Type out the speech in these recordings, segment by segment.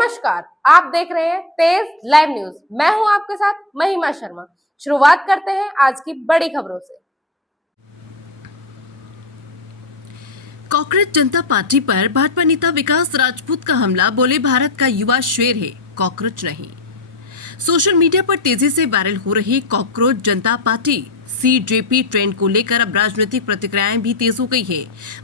नमस्कार, आप देख रहे हैं तेज लाइव न्यूज। मैं हूं आपके साथ महिमा शर्मा। शुरुआत करते हैं आज की बड़ी खबरों से। कांग्रेस जनता पार्टी पर भाजपा नेता विकास राजपूत का हमला, बोले भारत का युवा शेर है, कॉकरोच नहीं। सोशल मीडिया पर तेजी से वायरल हो रही कॉकरोच जनता पार्टी सीजेपी ट्रेंड को लेकर अब राजनीतिक प्रतिक्रियाएं भी तेज हो गई है।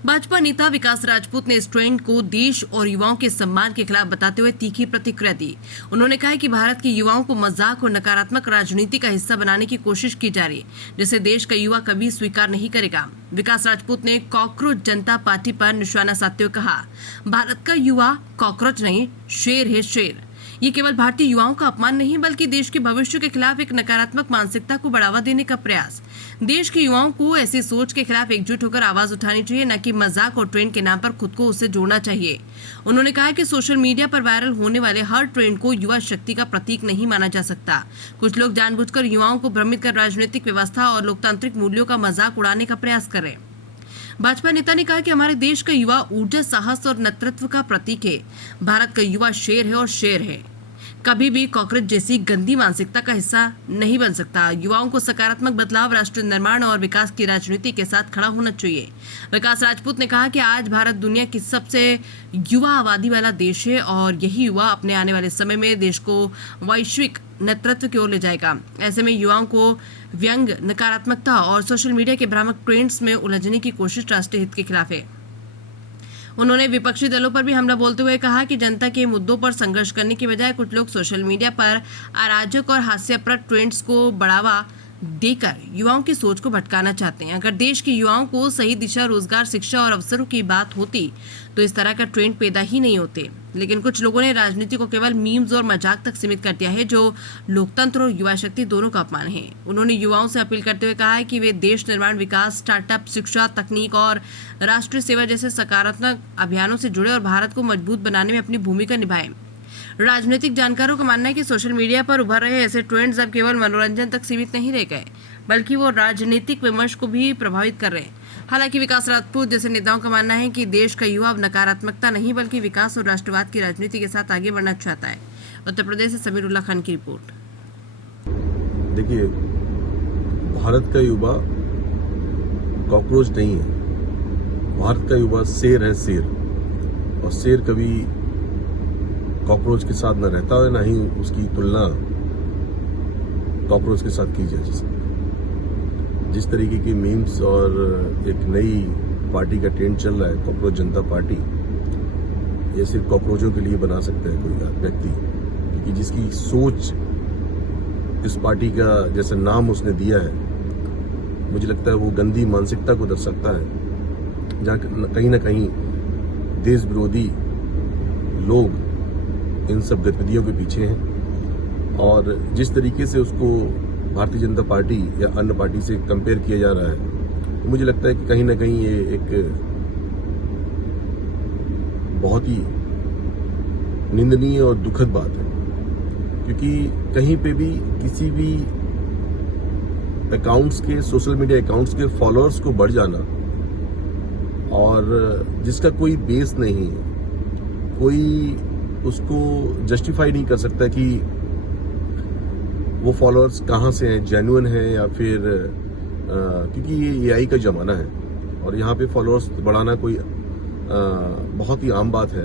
भाजपा नेता विकास राजपूत ने इस ट्रेंड को देश और युवाओं के सम्मान के खिलाफ बताते हुए तीखी प्रतिक्रिया दी। उन्होंने कहा कि भारत के युवाओं को मजाक और नकारात्मक राजनीति का हिस्सा बनाने की कोशिश की जा रही है, जिसे देश का युवा कभी स्वीकार नहीं करेगा। विकास राजपूत ने कॉकरोच जनता पार्टी पर निशाना साधते हुए कहा, भारत का युवा कॉकरोच नहीं, शेर है शेर। ये केवल भारतीय युवाओं का अपमान नहीं, बल्कि देश के भविष्य के खिलाफ एक नकारात्मक मानसिकता को बढ़ावा देने का प्रयास। देश के युवाओं को ऐसी सोच के खिलाफ एकजुट होकर आवाज उठानी चाहिए, न कि मजाक और ट्रेंड के नाम पर खुद को उससे जोड़ना चाहिए। उन्होंने कहा कि सोशल मीडिया पर वायरल होने वाले हर ट्रेंड को युवा शक्ति का प्रतीक नहीं माना जा सकता। कुछ लोग जानबूझकर युवाओं को भ्रमित कर राजनीतिक व्यवस्था और लोकतांत्रिक मूल्यों का मजाक उड़ाने का प्रयास कर रहे हैं। भाजपा नेता ने कहा कि हमारे देश का युवा ऊर्जा, साहस और नेतृत्व का प्रतीक है। भारत का युवा शेर है और शेर है, कभी भी कॉकरोच जैसी गंदी मानसिकता का हिस्सा नहीं बन सकता। युवाओं को सकारात्मक बदलाव, राष्ट्र निर्माण और विकास की राजनीति के साथ खड़ा होना चाहिए। विकास राजपूत ने कहा कि आज भारत दुनिया की सबसे युवा आबादी वाला देश है और यही युवा अपने आने वाले समय में देश को वैश्विक नेतृत्व की ओर ले जाएगा। ऐसे में युवाओं को व्यंग, नकारात्मकता और सोशल मीडिया के भ्रामक ट्रेंड्स में उलझने की कोशिश राष्ट्रीय हित के खिलाफ है। उन्होंने विपक्षी दलों पर भी हमला बोलते हुए कहा कि जनता के मुद्दों पर संघर्ष करने की बजाय कुछ लोग सोशल मीडिया पर अराजक और हास्यप्रद ट्रेंड्स को बढ़ावा देकर युवाओं की सोच को भटकाना चाहते हैं। अगर देश के युवाओं को सही दिशा, रोजगार, शिक्षा और अवसरों की बात होती तो इस तरह का ट्रेंड पैदा ही नहीं होते। लेकिन कुछ लोगों ने राजनीति को केवल मीम्स और मजाक तक सीमित कर दिया है, जो लोकतंत्र और युवा शक्ति दोनों का अपमान है। उन्होंने युवाओं से अपील करते हुए कहा है कि वे देश निर्माण, विकास, स्टार्टअप, शिक्षा, तकनीक और राष्ट्रीय सेवा जैसे सकारात्मक अभियानों से जुड़े और भारत को मजबूत बनाने में अपनी भूमिका निभाएं। राजनीतिक जानकारों का मानना है कि सोशल मीडिया पर उभर रहे ऐसे ट्रेंड्स अब केवल मनोरंजन तक सीमित नहीं रह गए, बल्कि वो राजनीतिक विमर्श को भी प्रभावित कर रहे हैं। हालांकि विकास राजपूत जैसे नेताओं का मानना है कि देश का युवा अब नकारात्मकता नहीं, बल्कि विकास और राष्ट्रवाद की राजनीति के साथ आगे बढ़ना चाहता है। उत्तर प्रदेश से समीरुल्लाह खान की रिपोर्ट। देखिए, भारत का युवा कॉकरोच नहीं है, भारत का युवा शेर है, शेर। और शेर कभी कॉकरोच के साथ न रहता है, ना ही उसकी तुलना कॉकरोच के साथ की जा सकती। जिस तरीके की मीम्स और एक नई पार्टी का ट्रेंड चल रहा है, कॉकरोच जनता पार्टी, ये सिर्फ कॉकरोचों के लिए बना सकता है कोई व्यक्ति, क्योंकि जिसकी सोच इस पार्टी का जैसे नाम उसने दिया है, मुझे लगता है वो गंदी मानसिकता को दर्शाता है, जहाँ कहीं ना कहीं देश विरोधी लोग इन सब गतिविधियों के पीछे हैं। और जिस तरीके से उसको भारतीय जनता पार्टी या अन्य पार्टी से कंपेयर किया जा रहा है, तो मुझे लगता है कि कहीं ना कहीं ये एक बहुत ही निंदनीय और दुखद बात है, क्योंकि कहीं पे भी किसी भी अकाउंट्स के, सोशल मीडिया अकाउंट्स के फॉलोअर्स को बढ़ जाना और जिसका कोई बेस नहीं है, कोई उसको जस्टिफाई नहीं कर सकता कि वो फॉलोअर्स कहाँ से हैं, जेन्युइन है या फिर क्योंकि ये एआई का जमाना है और यहाँ पे फॉलोअर्स बढ़ाना कोई बहुत ही आम बात है।